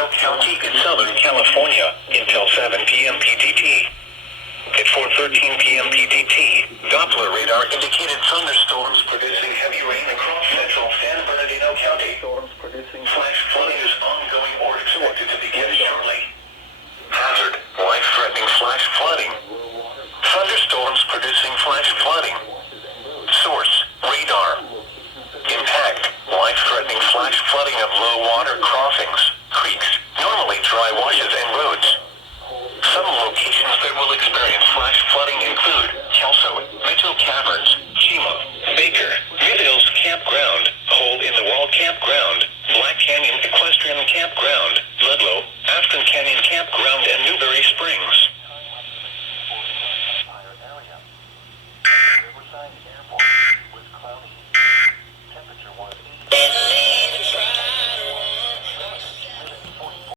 Bernardino County in Southern California until 7 p.m. PDT. At 4:13 p.m. PDT, Doppler radar indicated thunderstorms producing heavy rain across central San Bernardino County. Flash flooding is ongoing or expected to begin shortly. Hazard, life-threatening flash flooding. Thunderstorms producing flash flooding. Source, radar. Impact, life-threatening flash flooding of low-water crossings, creeks, normally dry washes and roads. Some locations that will experience flash flooding include Kelso, Mitchell Caverns, Chima, Baker, Mid-Hills Campground, Hole-in-the-Wall Campground, Black Canyon Equestrian Campground, Ludlow, Aspen Canyon Campground, and Newberry Springs.